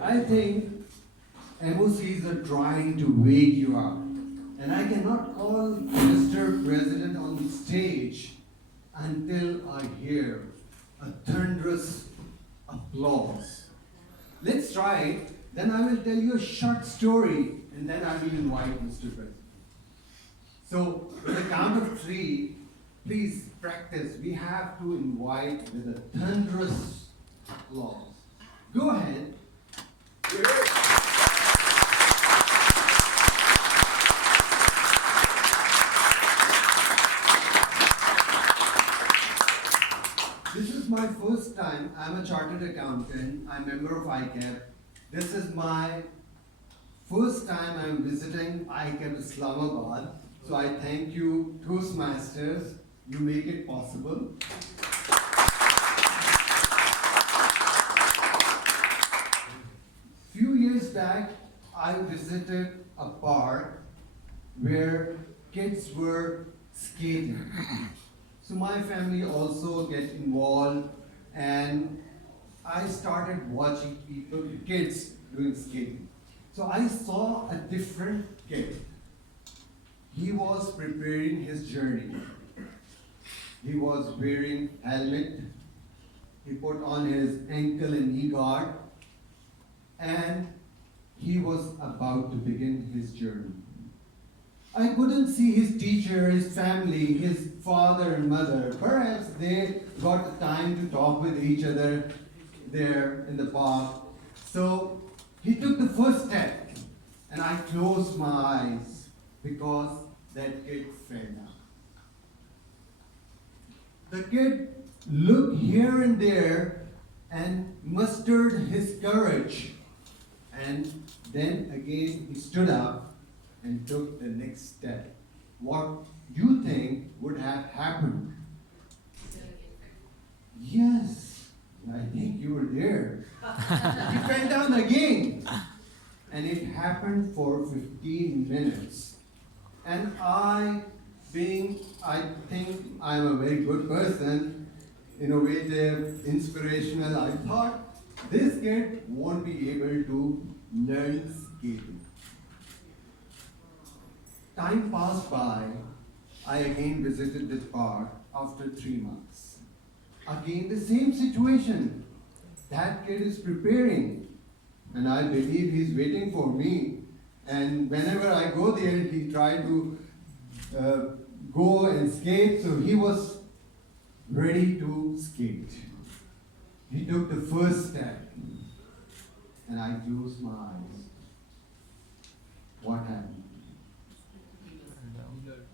I think MoCs are trying to wake you up. And I cannot call Mr. President on stage until I hear a thunderous applause. Let's try it. Then I will tell you a short story, and then I will invite Mr. President. So, with the count of 3, please practice. We have to invite with a thunderous applause. Go ahead. This is my first time. I'm a chartered accountant. I'm a member of ICAP. This is my first time I'm visiting ICAP Islamabad. So I thank you, Toastmasters. You make it possible. Few years back, I visited a park where kids were skating. So my family also get involved, and I started watching kids doing skating. So I saw a different kid. He was preparing his journey. He was wearing helmet. He put on his ankle and knee guard, and he was about to begin his journey. I couldn't see his teacher, his family, his father and mother. Perhaps they got the time to talk with each other there in the park. So he took the first step, and I closed my eyes because that kid fell down. The kid looked here and there and mustered his courage. And then again he stood up and took the next step. What you think would have happened? Yes, I think you were there. He fell down again. And it happened for 15 minutes. And I think I'm a very good person, innovative, inspirational, I thought this kid won't be able to learn skating. Time passed by. I again visited this park after 3 months. Again, the same situation. That kid is preparing, and I believe he's waiting for me. And whenever I go there, he tried to go and skate, so he was ready to skate. He took the first step, and I closed my eyes. What happened?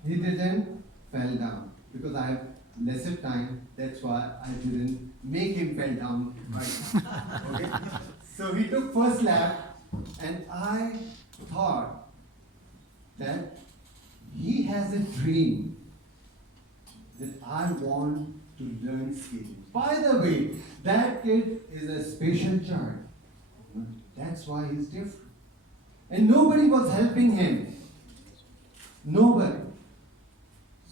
He didn't fell down because I have lesser time. That's why I didn't make him fell down right now. Okay? So he took first lap, and I thought that he has a dream that I want to learn skating. By the way, that kid is a special child. That's why he's different. And nobody was helping him. Nobody.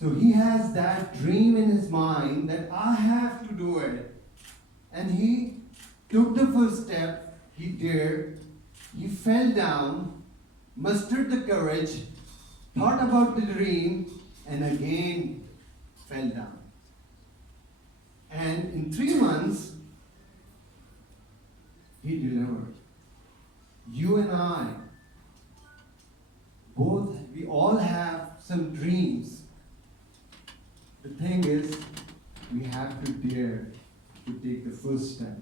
So he has that dream in his mind that I have to do it. And he took the first step, he dared, he fell down, mustered the courage, thought about the dream, and again fell down. And in 3 months, he delivered. You and I, both, we all have some dreams. The thing is, we have to dare to take the first step.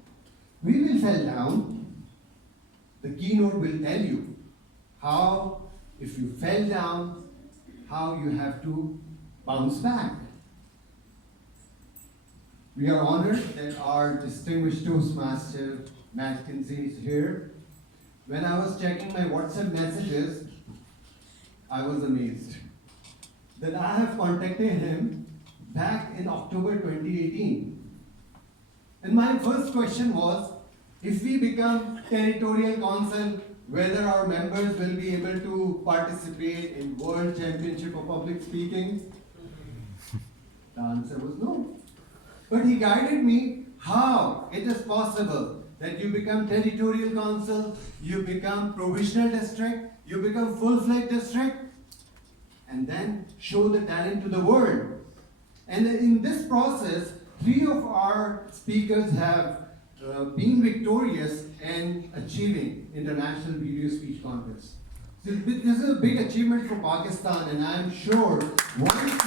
We will fall down. The keynote will tell you how, if you fell down, how you have to bounce back. We are honored that our distinguished Toastmaster, Matt Kinsey, is here. When I was checking my WhatsApp messages, I was amazed that I have contacted him back in October 2018. And my first question was, if we become territorial council, whether our members will be able to participate in World Championship of Public Speaking? The answer was no. But he guided me how it is possible that you become territorial council, you become provisional district, you become full-fledged district, and then show the talent to the world. And in this process, 3 of our speakers have been victorious in achieving international video speech contest. So this is a big achievement for Pakistan, and I'm sure once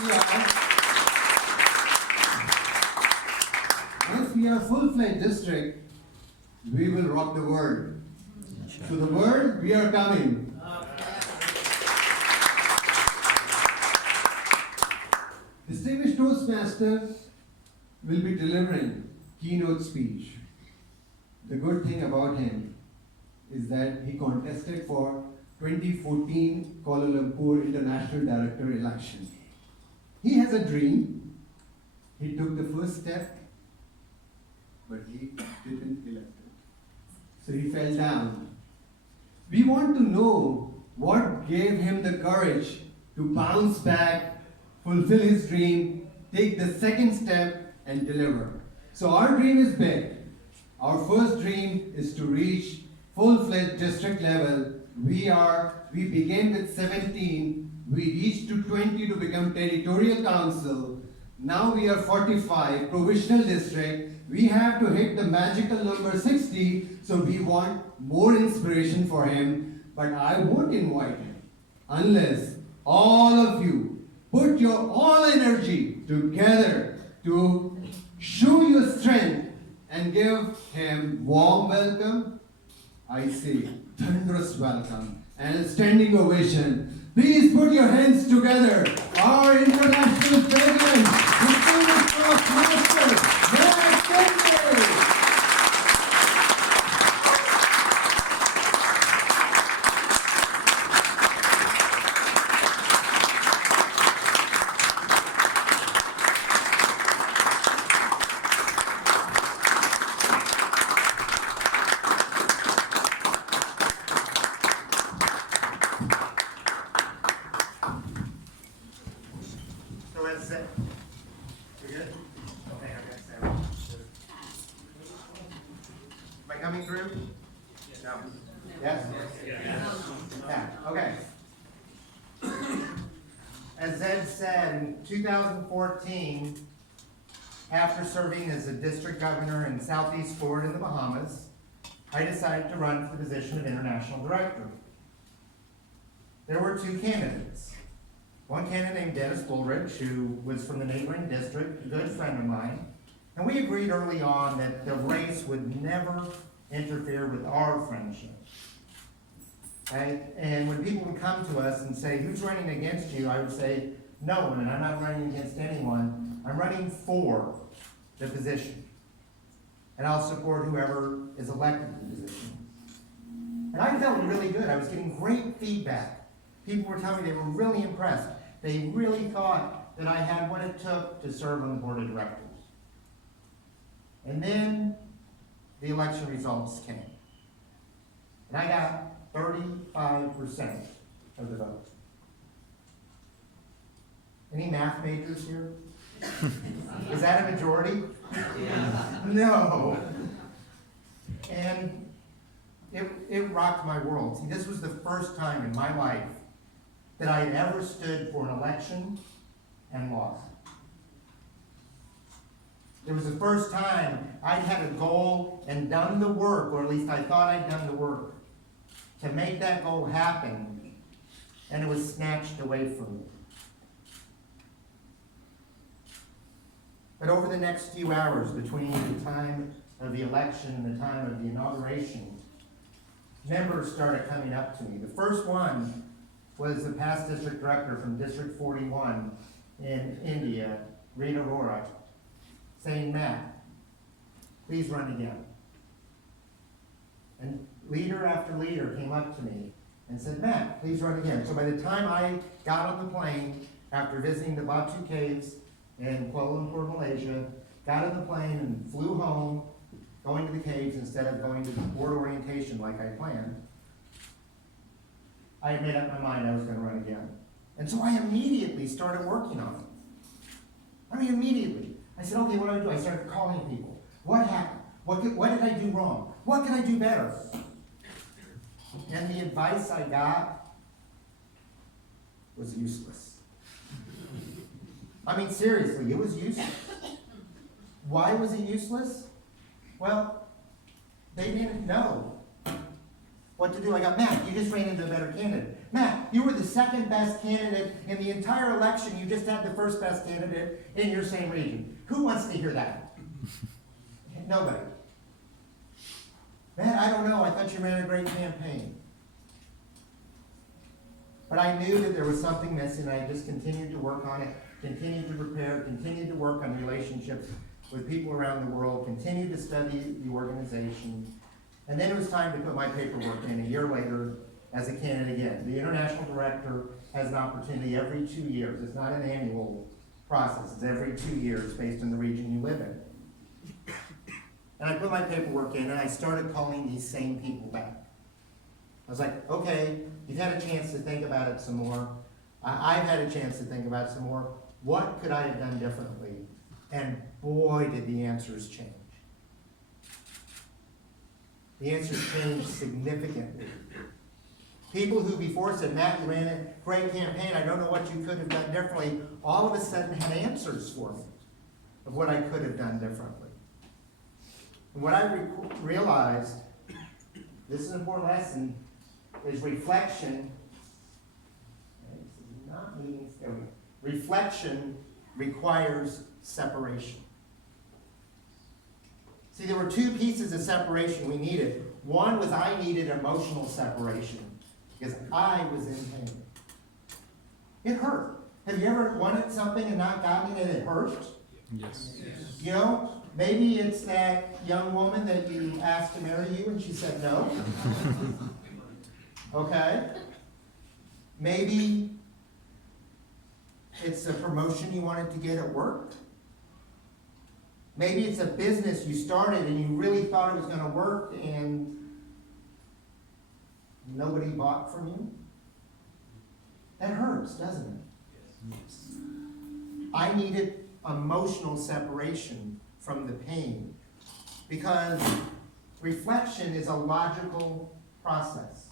we are full-fledged district, we will rock the world. To the world, we are coming. Distinguished Toastmaster will be delivering keynote speech. The good thing about him is that he contested for 2014 Kuala Lumpur International Director election. He has a dream. He took the first step, but he didn't elect it. So he fell down. We want to know what gave him the courage to bounce back, fulfill his dream, take the second step, and deliver. So our dream is big. Our first dream is to reach full-fledged district level. We began with 17, we reached to 20 to become territorial council. Now we are 45, provisional district. We have to hit the magical number 60, so we want more inspiration for him. But I won't invite him unless all of you put your all energy together to show your strength and give him warm welcome. I say thunderous welcome and a standing ovation. Please put your hands together. Our international president, distinguished Toastmasters, Zaid. Coming through? No. Yes? Yeah, okay. As Zaid said, in 2014, after serving as a district governor in Southeast Florida and the Bahamas, I decided to run for the position of international director. There were 2 candidates. One candidate named Dennis Bullrich, who was from the neighboring district, a good friend of mine, and we agreed early on that the race would never interfere with our friendship. Right? And when people would come to us and say, who's running against you? I would say, no one, and I'm not running against anyone. I'm running for the position. And I'll support whoever is elected to the position. And I felt really good. I was getting great feedback. People were telling me they were really impressed. They really thought that I had what it took to serve on the board of directors. And then the election results came. And I got 35% of the vote. Any math majors here? Is that a majority? No. And it rocked my world. See, this was the first time in my life that I had ever stood for an election and lost. It was the first time I'd had a goal and done the work, or at least I thought I'd done the work, to make that goal happen, and it was snatched away from me. But over the next few hours, between the time of the election and the time of the inauguration, members started coming up to me. The first one was the past district director from District 41 in India, Rita Arora, saying, Matt, please run again. And leader after leader came up to me and said, Matt, please run again. So by the time I got on the plane, after visiting the Batu Caves in Kuala Lumpur, Malaysia, got on the plane and flew home, going to the caves instead of going to the board orientation like I planned, I had made up my mind I was going to run again. And so I immediately started working on it. I mean, immediately. I said, okay, what do I do? I started calling people. What happened? What did I do wrong? what can I do better? And the advice I got was useless. I mean, seriously, it was useless. Why was it useless? Well, they didn't know what to do. I got, Matt, you just ran into a better candidate. Matt, you were the second best candidate in the entire election. You just had the first best candidate in your same region. Who wants to hear that? Nobody. Man, I don't know. I thought you ran a great campaign. But I knew that there was something missing. I just continued to work on it, continued to prepare, continued to work on relationships with people around the world, continued to study the organization. And then it was time to put my paperwork in a year later as a candidate again. The international director has an opportunity every 2 years. It's not an annual process. It's every 2 years based on the region you live in. And I put my paperwork in and I started calling these same people back. I was like, okay, you've had a chance to think about it some more. I've had a chance to think about it some more. What could I have done differently? And boy, did the answers change. The answers changed significantly. People who before said, Matt, you ran a great campaign, I don't know what you could have done differently, all of a sudden had answers for me of what I could have done differently. And what I realized, this is an important lesson, is reflection. This is not meaning skill. Reflection requires separation. See, there were two pieces of separation we needed. One was I needed emotional separation because I was in pain. It hurt. Have you ever wanted something and not gotten it and it hurt? Yes. You know, maybe it's that young woman that you asked to marry you and she said no. Okay? Maybe it's a promotion you wanted to get at work. Maybe it's a business you started and you really thought it was going to work and nobody bought from you. That hurts, doesn't it? Yes. I needed emotional separation from the pain because reflection is a logical process.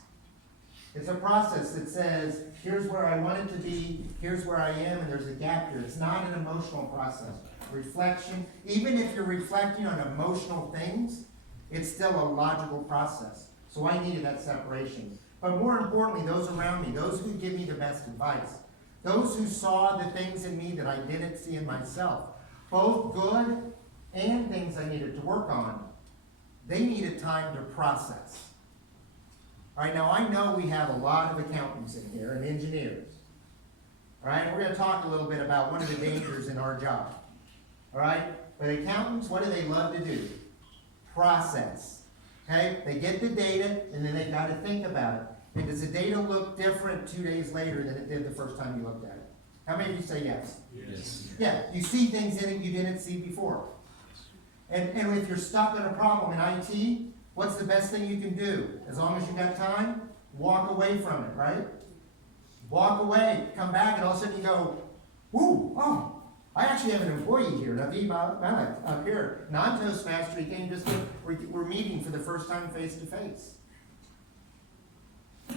It's a process that says, here's where I wanted to be, here's where I am, and there's a gap here. It's not an emotional process. Reflection, even if you're reflecting on emotional things, it's still a logical process. So I needed that separation. But more importantly, those around me, those who give me the best advice, those who saw the things in me that I didn't see in myself, both good and things I needed to work on, they needed time to process. All right, now I know we have a lot of accountants in here and engineers. All right, we're going to talk a little bit about one of the dangers in our job. All right, but accountants, what do they love to do? Process. Okay, they get the data and then they got to think about it. And does the data look different 2 days later than it did the first time you looked at it? How many of you say yes? Yes. Yeah, you see things in it you didn't see before. And if you're stuck on a problem in IT, what's the best thing you can do? As long as you got time, walk away from it, right? Walk away, come back, and all of a sudden you go, whoo, oh, I actually have an employee here, Naveed Malik, up here, non-Toastmaster. He came just we're meeting for the first time face to face.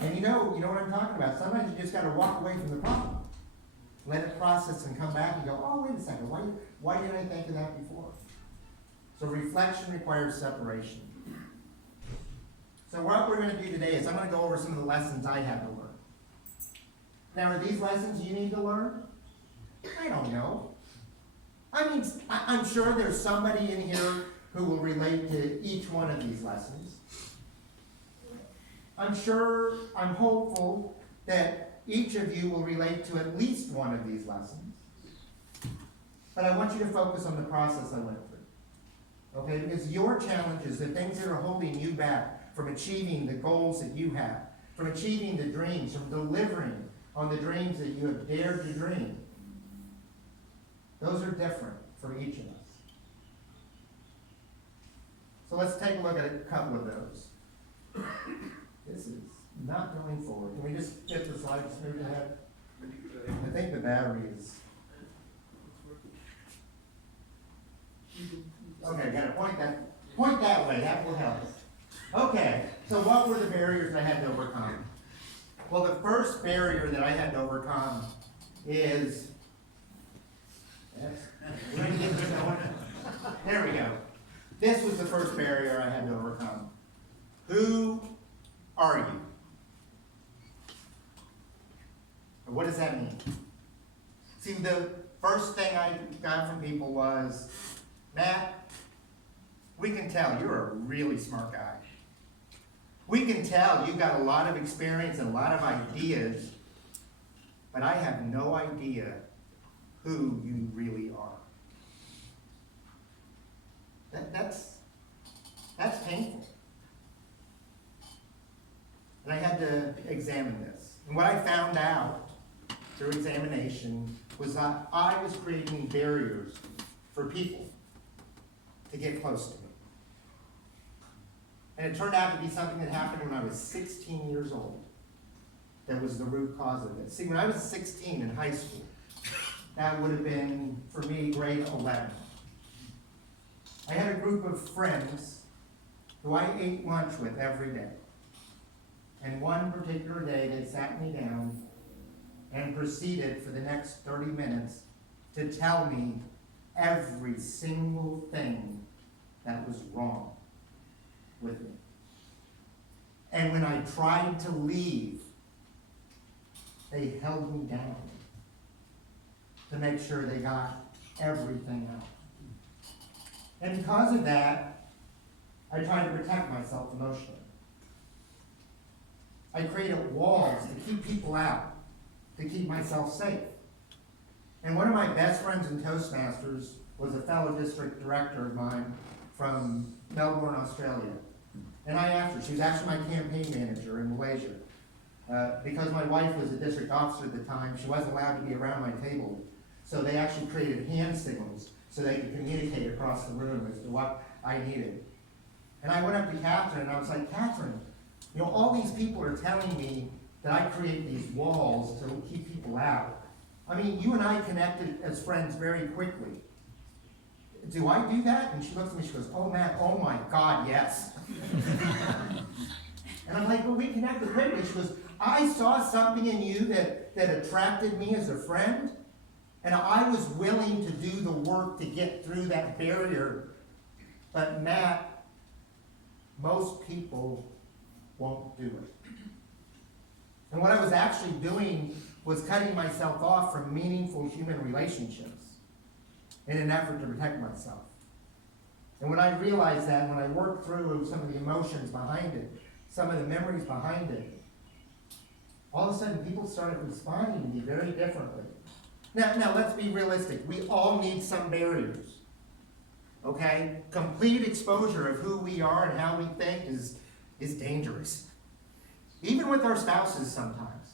And you know what I'm talking about. Sometimes you just got to walk away from the problem. Let it process and come back and go, oh, wait a second, why didn't I think of that before? So reflection requires separation. So what we're going to do today is I'm going to go over some of the lessons I had to learn. Now, are these lessons you need to learn? I don't know. I mean, I'm sure there's somebody in here who will relate to each one of these lessons. I'm hopeful that each of you will relate to at least one of these lessons. But I want you to focus on the process I went through. Okay? Because your challenges, the things that are holding you back from achieving the goals that you have, from achieving the dreams, from delivering on the dreams that you have dared to dream, those are different for each of us. So let's take a look at a couple of those. This is not going forward. Can we just get the slide smooth ahead? I think the battery is... Okay, got to point that way. That will help. Okay, so what were the barriers I had to overcome? Well, the first barrier that I had to overcome is, yes, we're gonna get this going. There we go. This was the first barrier I had to overcome. Who are you? And what does that mean? See, the first thing I got from people was, Matt, we can tell you're a really smart guy. We can tell you've got a lot of experience and a lot of ideas, but I have no idea who you really are. That's painful. And I had to examine this. And what I found out through examination was that I was creating barriers for people to get close to me. And it turned out to be something that happened when I was 16 years old. That was the root cause of it. See, when I was 16 in high school, that would have been, for me, grade 11. I had a group of friends who I ate lunch with every day. And one particular day, they sat me down and proceeded for the next 30 minutes to tell me every single thing that was wrong with me. And when I tried to leave, they held me down to make sure they got everything out. And because of that, I tried to protect myself emotionally. I created walls to keep people out, to keep myself safe. And one of my best friends in Toastmasters was a fellow district director of mine from Melbourne, Australia. And I asked her, she was actually my campaign manager in Malaysia. Because my wife was a district officer at the time, she wasn't allowed to be around my table. So they actually created hand signals so they could communicate across the room as to what I needed. And I went up to Catherine and I was like, Catherine, you know, all these people are telling me that I create these walls to keep people out. I mean, you and I connected as friends very quickly. Do I do that? And she looks at me, she goes, oh man, oh my God, yes. And I'm like, well, we connected quickly. She goes, I saw something in you that attracted me as a friend, and I was willing to do the work to get through that barrier. But Matt, most people won't do it. And what I was actually doing was cutting myself off from meaningful human relationships in an effort to protect myself. And when I realized that, when I worked through some of the emotions behind it, some of the memories behind it, all of a sudden people started responding to me very differently. Now let's be realistic. We all need some barriers. Okay? Complete exposure of who we are and how we think is dangerous. Even with our spouses sometimes.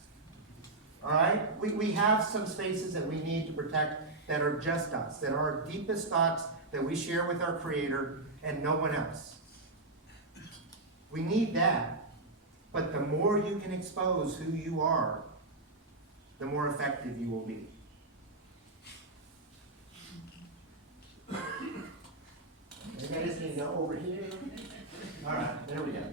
All right? We have some spaces that we need to protect that are just us, that are our deepest thoughts that we share with our Creator and no one else. We need that. But the more you can expose who you are, the more effective you will be. Maybe I just need to go over here. All right, there we go.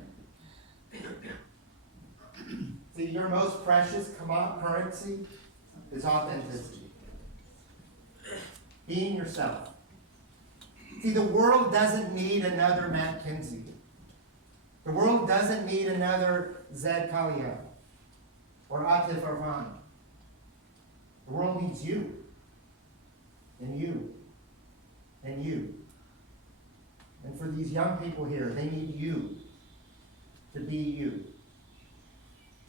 See, your most precious currency is authenticity. Being yourself. See, the world doesn't need another Matt Kinsey. The world doesn't need another Zaid Kaliya or Atif Arfan. The world needs you. And you. And you. And for these young people here, they need you to be you.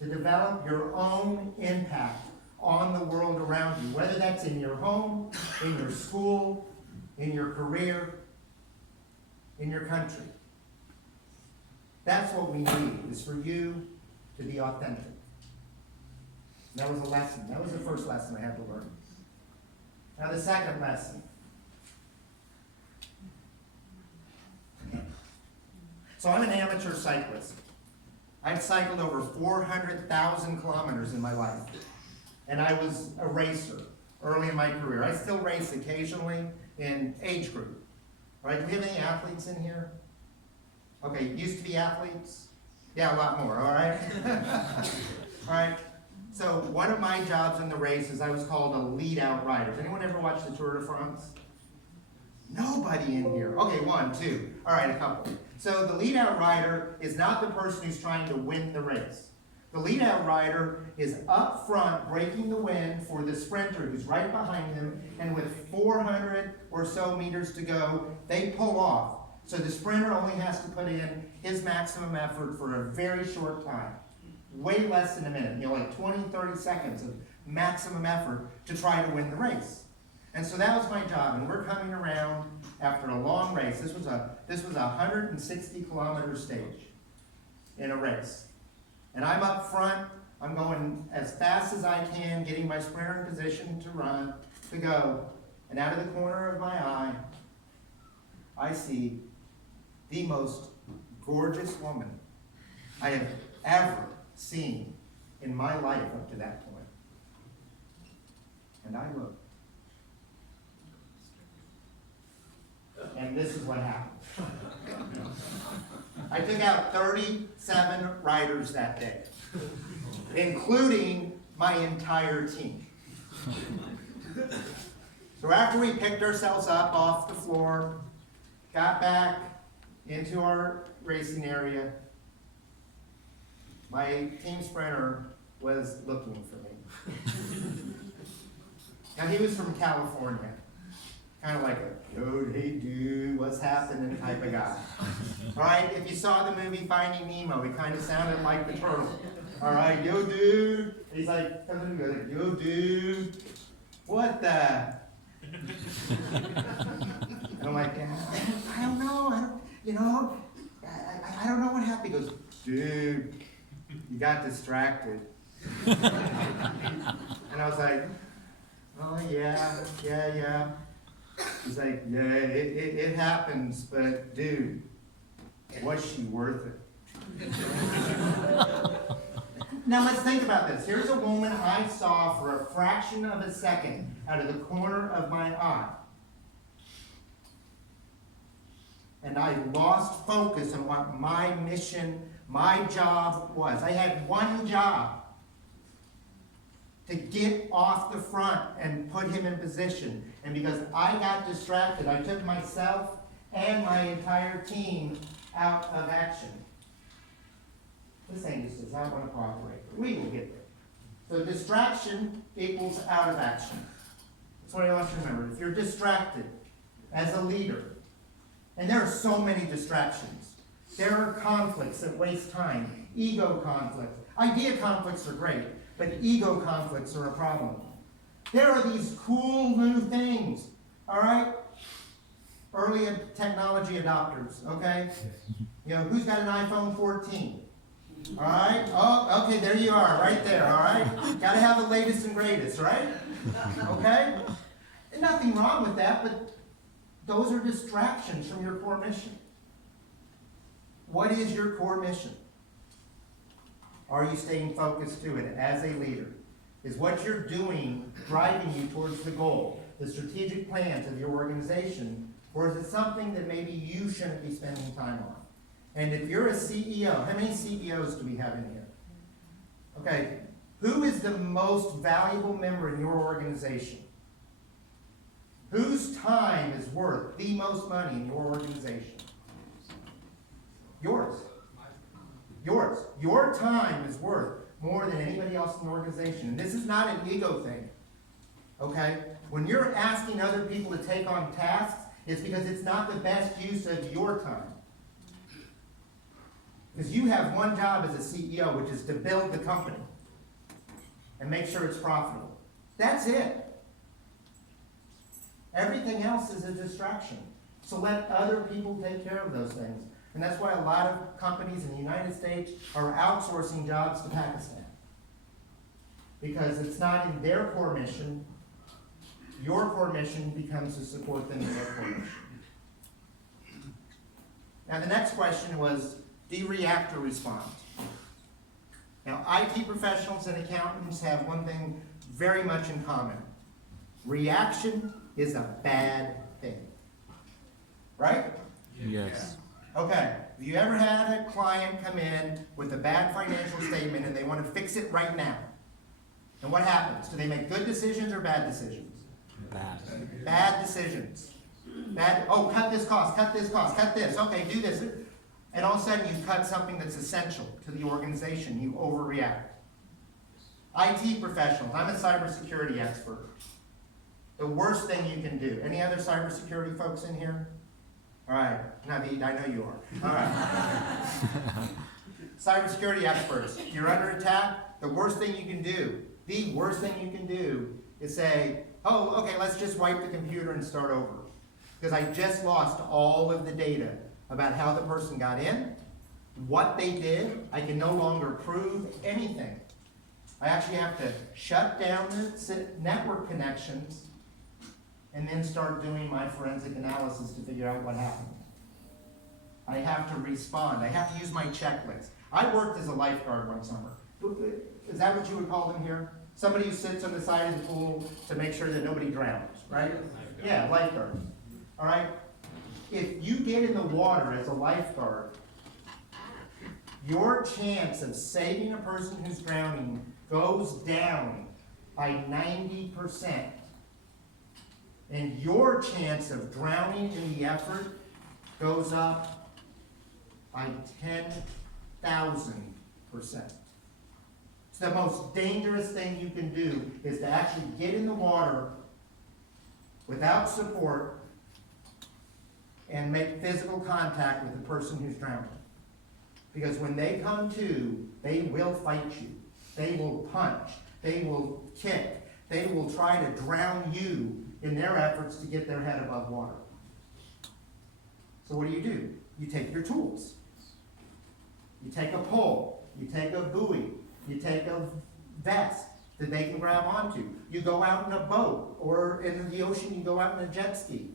To develop your own impact on the world around you, whether that's in your home, in your school, in your career, in your country. That's what we need, is for you to be authentic. That was a lesson. That was the first lesson I had to learn. Now the second lesson. So I'm an amateur cyclist. I've cycled over 400,000 kilometers in my life. And I was a racer early in my career. I still race occasionally in age group. Right? Do we have any athletes in here? Okay, used to be athletes? Yeah, a lot more, all right? All right, so one of my jobs in the race is I was called a lead-out rider. Has anyone ever watched the Tour de France? Nobody in here. Okay, one, two. All right, a couple. So the lead-out rider is not the person who's trying to win the race. The lead-out rider is up front breaking the wind for the sprinter who's right behind them, and with 400 or so meters to go, they pull off. So the sprinter only has to put in his maximum effort for a very short time, way less than a minute, like 20, 30 seconds of maximum effort to try to win the race. And so that was my job, and we're coming around after a long race. This was a 160-kilometer stage in a race. And I'm up front, I'm going as fast as I can, getting my sprinter in position to run, to go. And out of the corner of my eye, I see the most gorgeous woman I have ever seen in my life up to that point. And I looked. And this is what happened. I took out 37 riders that day, including my entire team. So after we picked ourselves up off the floor, got back into our racing area, my team sprinter was looking for me. Now he was from California. Kind of like a, yo, hey dude, what's happening type of guy. All right, if you saw the movie Finding Nemo, he kind of sounded like the turtle. All right, yo dude. He's like, yo dude, what the? And I'm like, I don't know, I don't know what happened. He goes, dude, you got distracted. And I was like, oh yeah. He's like, yeah, it happens, but dude, was she worth it? Now let's think about this. Here's a woman I saw for a fraction of a second out of the corner of my eye. And I lost focus on what my mission, my job was. I had one job: to get off the front and put him in position. And because I got distracted, I took myself and my entire team out of action. This thing just does not want to cooperate. We will get there. So distraction equals out of action. That's what I want you to remember. If you're distracted as a leader, and there are so many distractions. There are conflicts that waste time. Ego conflicts. Idea conflicts are great, but ego conflicts are a problem. There are these cool new things, all right? Early technology adopters, okay? Who's got an iPhone 14? All right? Oh, okay, there you are, right there, all right? Got to have the latest and greatest, right? Okay? And nothing wrong with that, but those are distractions from your core mission. What is your core mission? Are you staying focused to it as a leader? Is what you're doing driving you towards the goal, the strategic plans of your organization, or is it something that maybe you shouldn't be spending time on? And if you're a CEO, how many CEOs do we have in here? Okay, who is the most valuable member in your organization? Whose time is worth the most money in your organization? Yours. Yours. Your time is worth more than anybody else in the organization. And this is not an ego thing. Okay? When you're asking other people to take on tasks, it's because it's not the best use of your time. Because you have one job as a CEO, which is to build the company and make sure it's profitable. That's it. Everything else is a distraction. So let other people take care of those things. And that's why a lot of companies in the United States are outsourcing jobs to Pakistan. Because it's not in their core mission. Your core mission becomes to support them in their core mission. Now the next question was, do you react or respond? Now IT professionals and accountants have one thing very much in common. Reaction is a bad thing. Right? Yes. Okay, Have you ever had a client come in with a bad financial statement and they want to fix it right now? And what happens? Do they make good decisions or bad decisions? Bad. Bad decisions. Bad, oh, cut this cost, cut this, okay, do this. And all of a sudden you cut something that's essential to the organization, you overreact. IT professionals, I'm a cybersecurity expert. The worst thing you can do, any other cybersecurity folks in here? All right, Naveed, I know you are. All right. Cybersecurity experts, you're under attack, the worst thing you can do, is say, oh, okay, let's just wipe the computer and start over. Because I just lost all of the data about how the person got in, what they did. I can no longer prove anything. I actually have to shut down the network connections and then start doing my forensic analysis to figure out what happened. I have to respond. I have to use my checklist. I worked as a lifeguard one summer. Is that what you would call them here? Somebody who sits on the side of the pool to make sure that nobody drowns, right? Yeah, lifeguard. All right? If you get in the water as a lifeguard, your chance of saving a person who's drowning goes down by 90%. And your chance of drowning in the effort goes up by 10,000%. It's the most dangerous thing you can do is to actually get in the water without support and make physical contact with the person who's drowning. Because when they come to, they will fight you. They will punch. They will kick. They will try to drown you in their efforts to get their head above water. So what do? You take your tools. You take a pole. You take a buoy. You take a vest that they can grab onto. You go out in a boat, or in the ocean you go out in a jet ski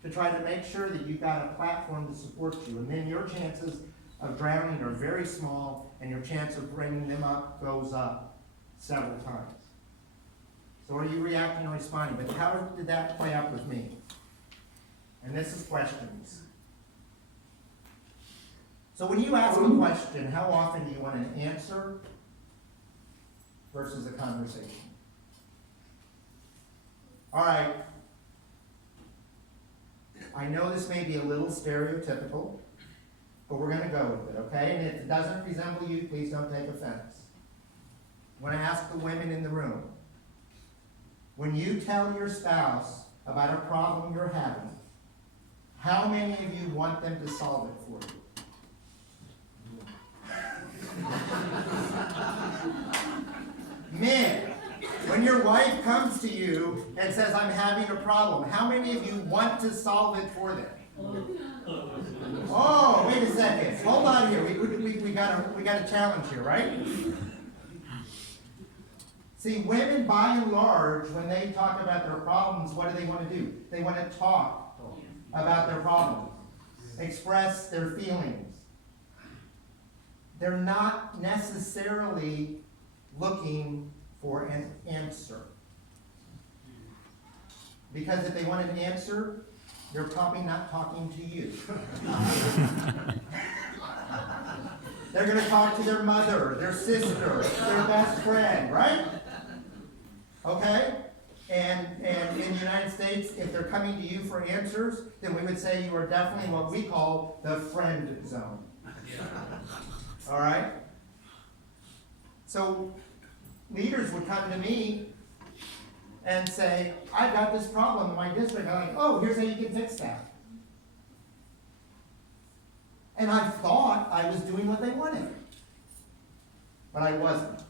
to try to make sure that you've got a platform to support you. And then your chances of drowning are very small, and your chance of bringing them up goes up several times. So are you reacting or responding? But how did that play out with me? And this is questions. So when you ask a question, how often do you want an answer versus a conversation? All right. I know this may be a little stereotypical, but we're going to go with it, okay? And if it doesn't resemble you, please don't take offense. I want to ask the women in the room, when you tell your spouse about a problem you're having, how many of you want them to solve it for you? Men, when your wife comes to you and says, I'm having a problem, how many of you want to solve it for them? Oh, wait a second. Hold on here. We got a challenge here, right? See, women, by and large, when they talk about their problems, what do they want to do? They want to talk about their problems, express their feelings. They're not necessarily looking for an answer. Because if they want an answer, they're probably not talking to you. They're going to talk to their mother, their sister, their best friend, right? Okay? And in the United States, if they're coming to you for answers, then we would say you are definitely what we call the friend zone. All right? So leaders would come to me and say, I've got this problem in my district. I'm like, oh, here's how you can fix that. And I thought I was doing what they wanted. But I wasn't.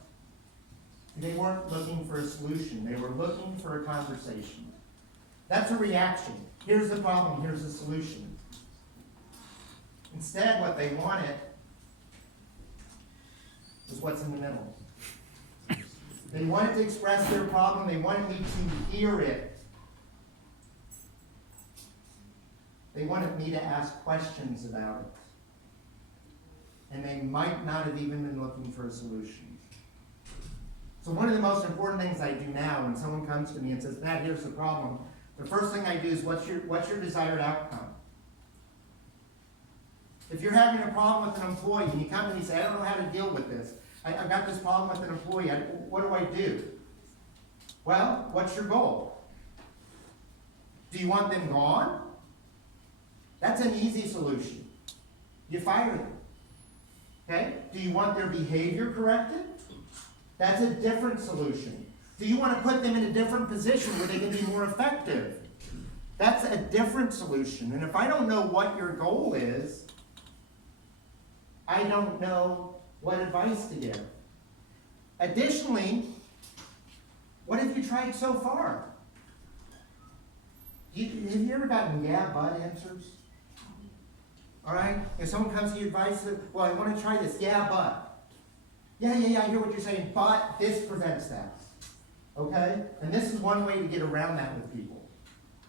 They weren't looking for a solution. They were looking for a conversation. That's a reaction. Here's the problem, here's the solution. Instead, what they wanted was what's in the middle. They wanted to express their problem. They wanted me to hear it. They wanted me to ask questions about it. And they might not have even been looking for a solution. So one of the most important things I do now when someone comes to me and says, Matt, here's the problem, the first thing I do is, what's your desired outcome? If you're having a problem with an employee and you come and you say, I don't know how to deal with this. I've got this problem with an employee. What do I do? Well, what's your goal? Do you want them gone? That's an easy solution. You fire them. Okay? Do you want their behavior corrected? That's a different solution. Do you want to put them in a different position where they can be more effective? That's a different solution. And if I don't know what your goal is, I don't know what advice to give. Additionally, what have you tried so far? Have you ever gotten yeah, but answers? All right? If someone comes to you advice, well, I want to try this. Yeah, but. Yeah, I hear what you're saying, but this prevents that. Okay? And this is one way to get around that with people,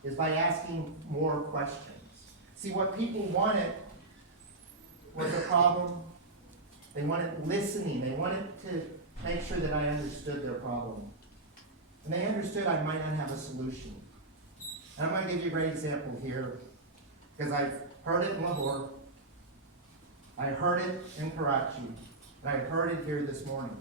is by asking more questions. See, what people wanted was a problem. They wanted listening. They wanted to make sure that I understood their problem. And they understood I might not have a solution. And I'm going to give you a great example here, because I've heard it in Lahore, I heard it in Karachi, and I heard it here this morning.